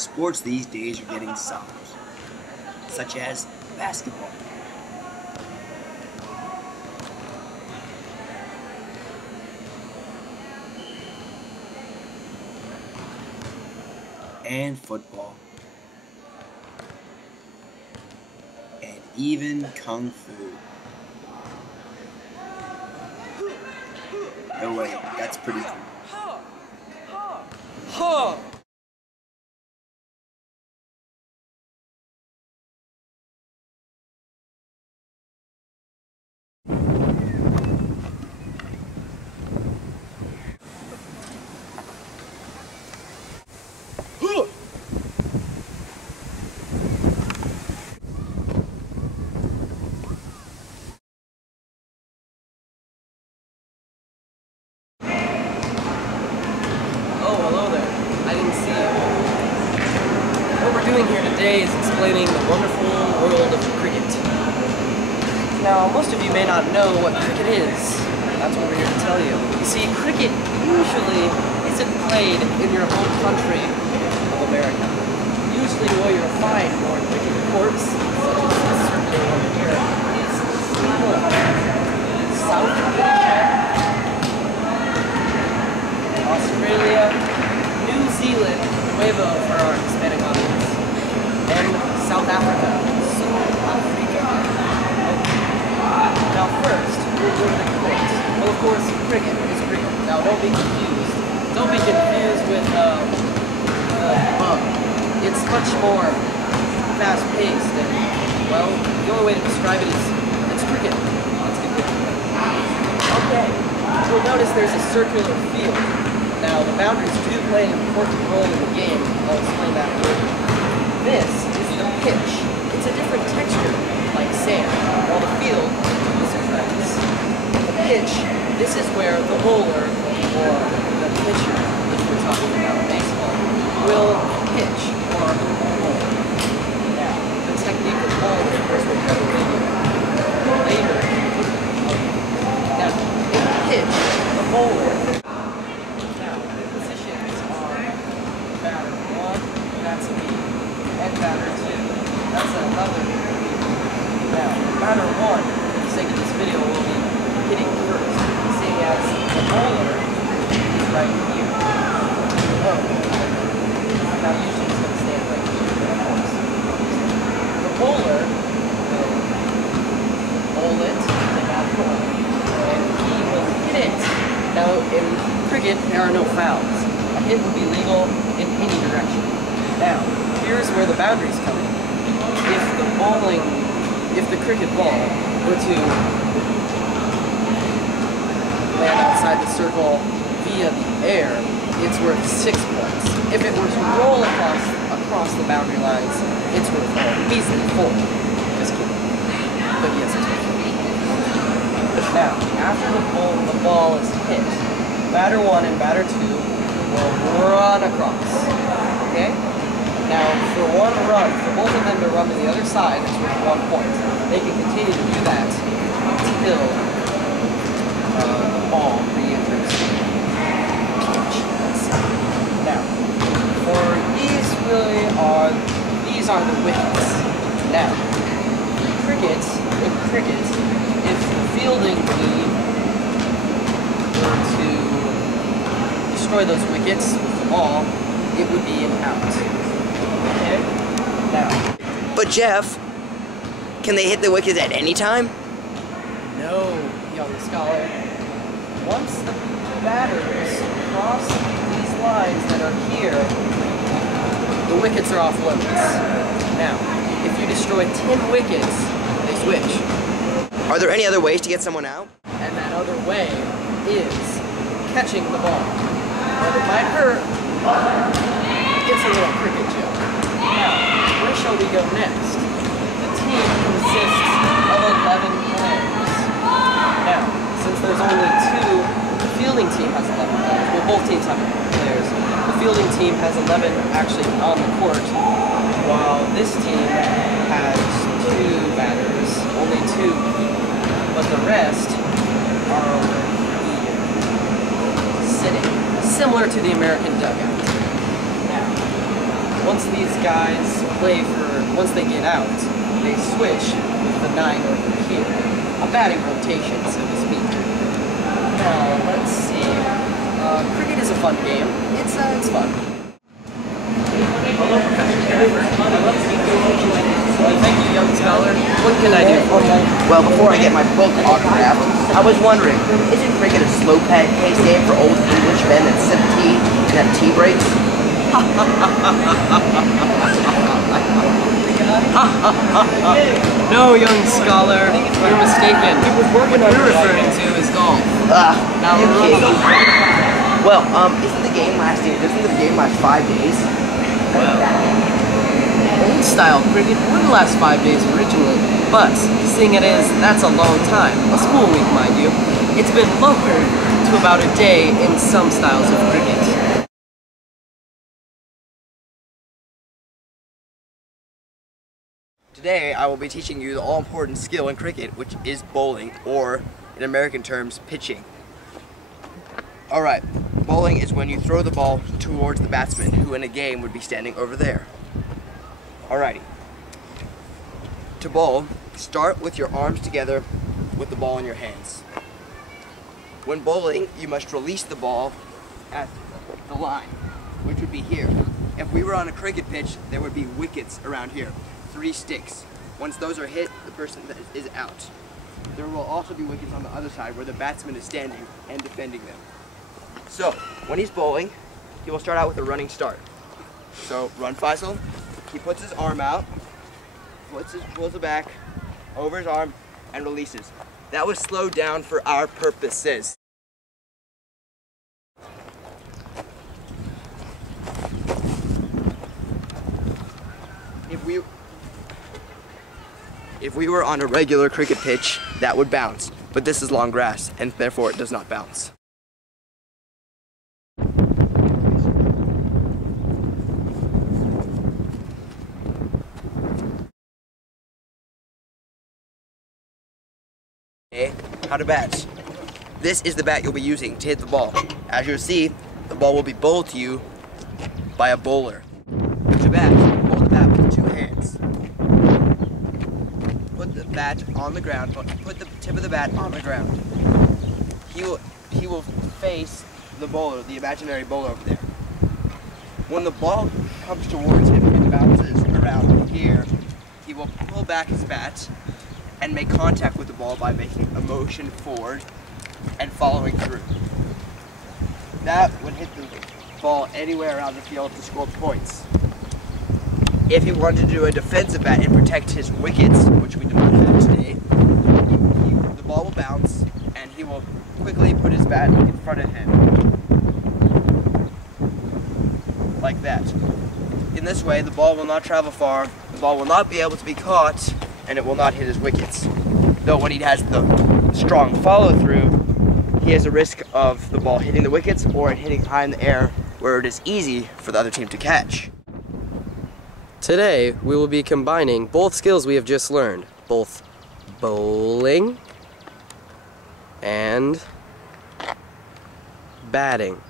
Sports these days are getting soft, such as basketball. And football. And even Kung Fu. No way, that's pretty cool. Here today is explaining the wonderful world of cricket. Now, most of you may not know what cricket is. That's what we're here to tell you. You see, cricket usually isn't played in your home country of America. Usually where you'll find more cricket courts, such as this circular one here, is South Africa, Australia, New Zealand, Nuevo for our Hispanic audience, and South Africa. Now first, we'll go to the courts. Well, of course, cricket is cricket. Now don't be confused. Don't be confused with it's much more fast-paced and, well, the only way to describe it is it's cricket. Let's get good. Okay, you'll notice there's a circular field. Now, the boundaries do play an important role in the game. I'll explain that later. This is the pitch. It's a different texture, like sand, while the field is grass. The pitch, this is where the bowler, or the pitcher, if we're talking about baseball, will pitch or bowl. Now, the technique of bowling, of course, we'll cover later. Now, in the pitch, the bowler, now, the positions are batter 1, that's a lead. And batter 2. That's another lead. Now, batter 1, for the sake of this video, will be hitting first, seeing as the bowler is right here. Oh. Now, usually it's going to stand right here, of course. The bowler will bowl it to that point, and he will hit it. Now, in cricket, there are no fouls. A hit would be legal in any direction. Now, here's where the boundaries come in. If the cricket ball were to land outside the circle via the air, it's worth 6 points. If it were to roll across the boundary lines, it's worth easily 4. Just kidding. But yes, it's worth 4. Now, after the ball is hit, batter 1 and batter 2 will run across. Okay? Now, for one run, for both of them to run to the other side, it's worth 1 point. They can continue to do that until the ball re-enters the pitch. Now, these are the wickets. Now, in cricket, if the fielding team were to destroy those wickets with the ball, it would be an out. Okay? Now. But Jeff, can they hit the wickets at any time? No, young scholar. Once the batters cross these lines that are here, the wickets are off limits. Now, if you destroy 10 wickets, they switch. Are there any other ways to get someone out? And that other way is catching the ball. But it might hurt. It's a little cricket joke. Now, where shall we go next? The team consists of 11 players. Now, since there's only 2, the fielding team has 11 players. Well, both teams have players. The fielding team has 11 actually on the court, while this team has 2 batters, only 2. But the rest are over here, sitting, similar to the American dugout. Now, once these guys once they get out, they switch with the 9 over here. A batting rotation, so to speak. Now, let's see. Cricket is a fun game. It's fun. Hello, Professor Stanford. Thank you, young scholar. What can I do for you? Well, before I get my book autographed, I was wondering, isn't cricket a slow pace game for old Englishmen that sip tea and have tea breaks? No, young scholar. You're mistaken. What you're referring to is golf. Now, you kidding. Well, doesn't the game last 5 days? Well, old-style cricket would last 5 days originally, but seeing it as that's a long time, a school week, mind you, it's been lowered to about a day in some styles of cricket. Today, I will be teaching you the all-important skill in cricket, which is bowling, or, in American terms, pitching. Alright, bowling is when you throw the ball towards the batsman, who in a game would be standing over there. Alrighty. To bowl, start with your arms together with the ball in your hands. When bowling, you must release the ball at the line, which would be here. If we were on a cricket pitch, there would be wickets around here. 3 sticks. Once those are hit, the person is out. There will also be wickets on the other side where the batsman is standing and defending them. So, when he's bowling, he will start out with a running start. So, run Faisal. He puts his arm out, pulls it back, over his arm, and releases. That was slowed down for our purposes. If we were on a regular cricket pitch, that would bounce. But this is long grass, and therefore it does not bounce. Okay, how to bat. This is the bat you'll be using to hit the ball. As you'll see, the ball will be bowled to you by a bowler. To bat, hold the bat with 2 hands. Put the bat on the ground, put the tip of the bat on the ground. He will face the bowler, the imaginary bowler over there. When the ball comes towards him and bounces around here, he will pull back his bat and make contact with the ball by making a motion forward and following through. That would hit the ball anywhere around the field to score points. If he wanted to do a defensive bat and protect his wickets, which we do not have today, the ball will bounce and he will quickly put his bat in front of him. Like that. In this way, the ball will not travel far, the ball will not be able to be caught, and it will not hit his wickets. Though when he has the strong follow-through, he has a risk of the ball hitting the wickets or it hitting high in the air where it is easy for the other team to catch. Today, we will be combining both skills we have just learned, both bowling and batting.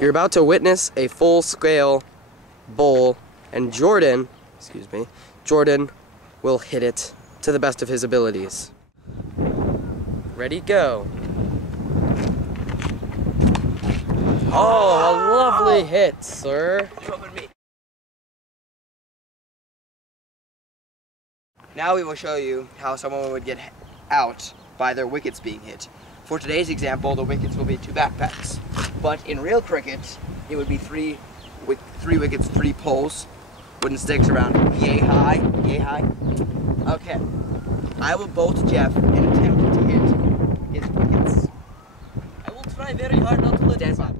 You're about to witness a full-scale bowl, and Jordan will hit it to the best of his abilities. Ready, go. Oh, a lovely hit, sir. Now we will show you how someone would get out by their wickets being hit. For today's example, the wickets will be 2 backpacks. But in real cricket, it would be 3 wickets, 3 poles, wooden sticks around yay high. Okay, I will bowl to Jeff and attempt to hit his wickets. I will try very hard not to let it up.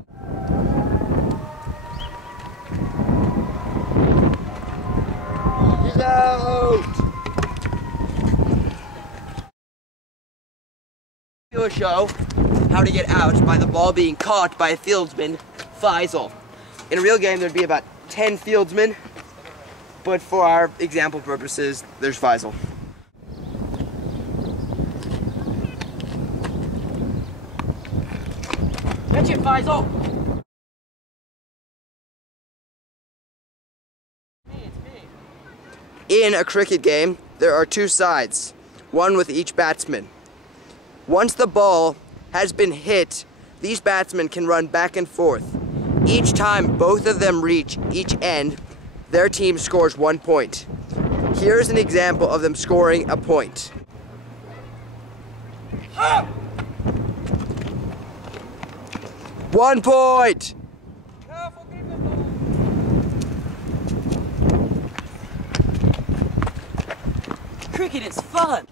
He's out! We will show how to get out by the ball being caught by a fieldsman, Faisal. In a real game, there'd be about 10 fieldsmen, but for our example purposes, there's Faisal. Catch it, Faisal! In a cricket game, there are two sides, one with each batsman. Once the ball has been hit, these batsmen can run back and forth. Each time both of them reach each end, their team scores 1 point. Here's an example of them scoring a point. 1 point! Cricket is fun!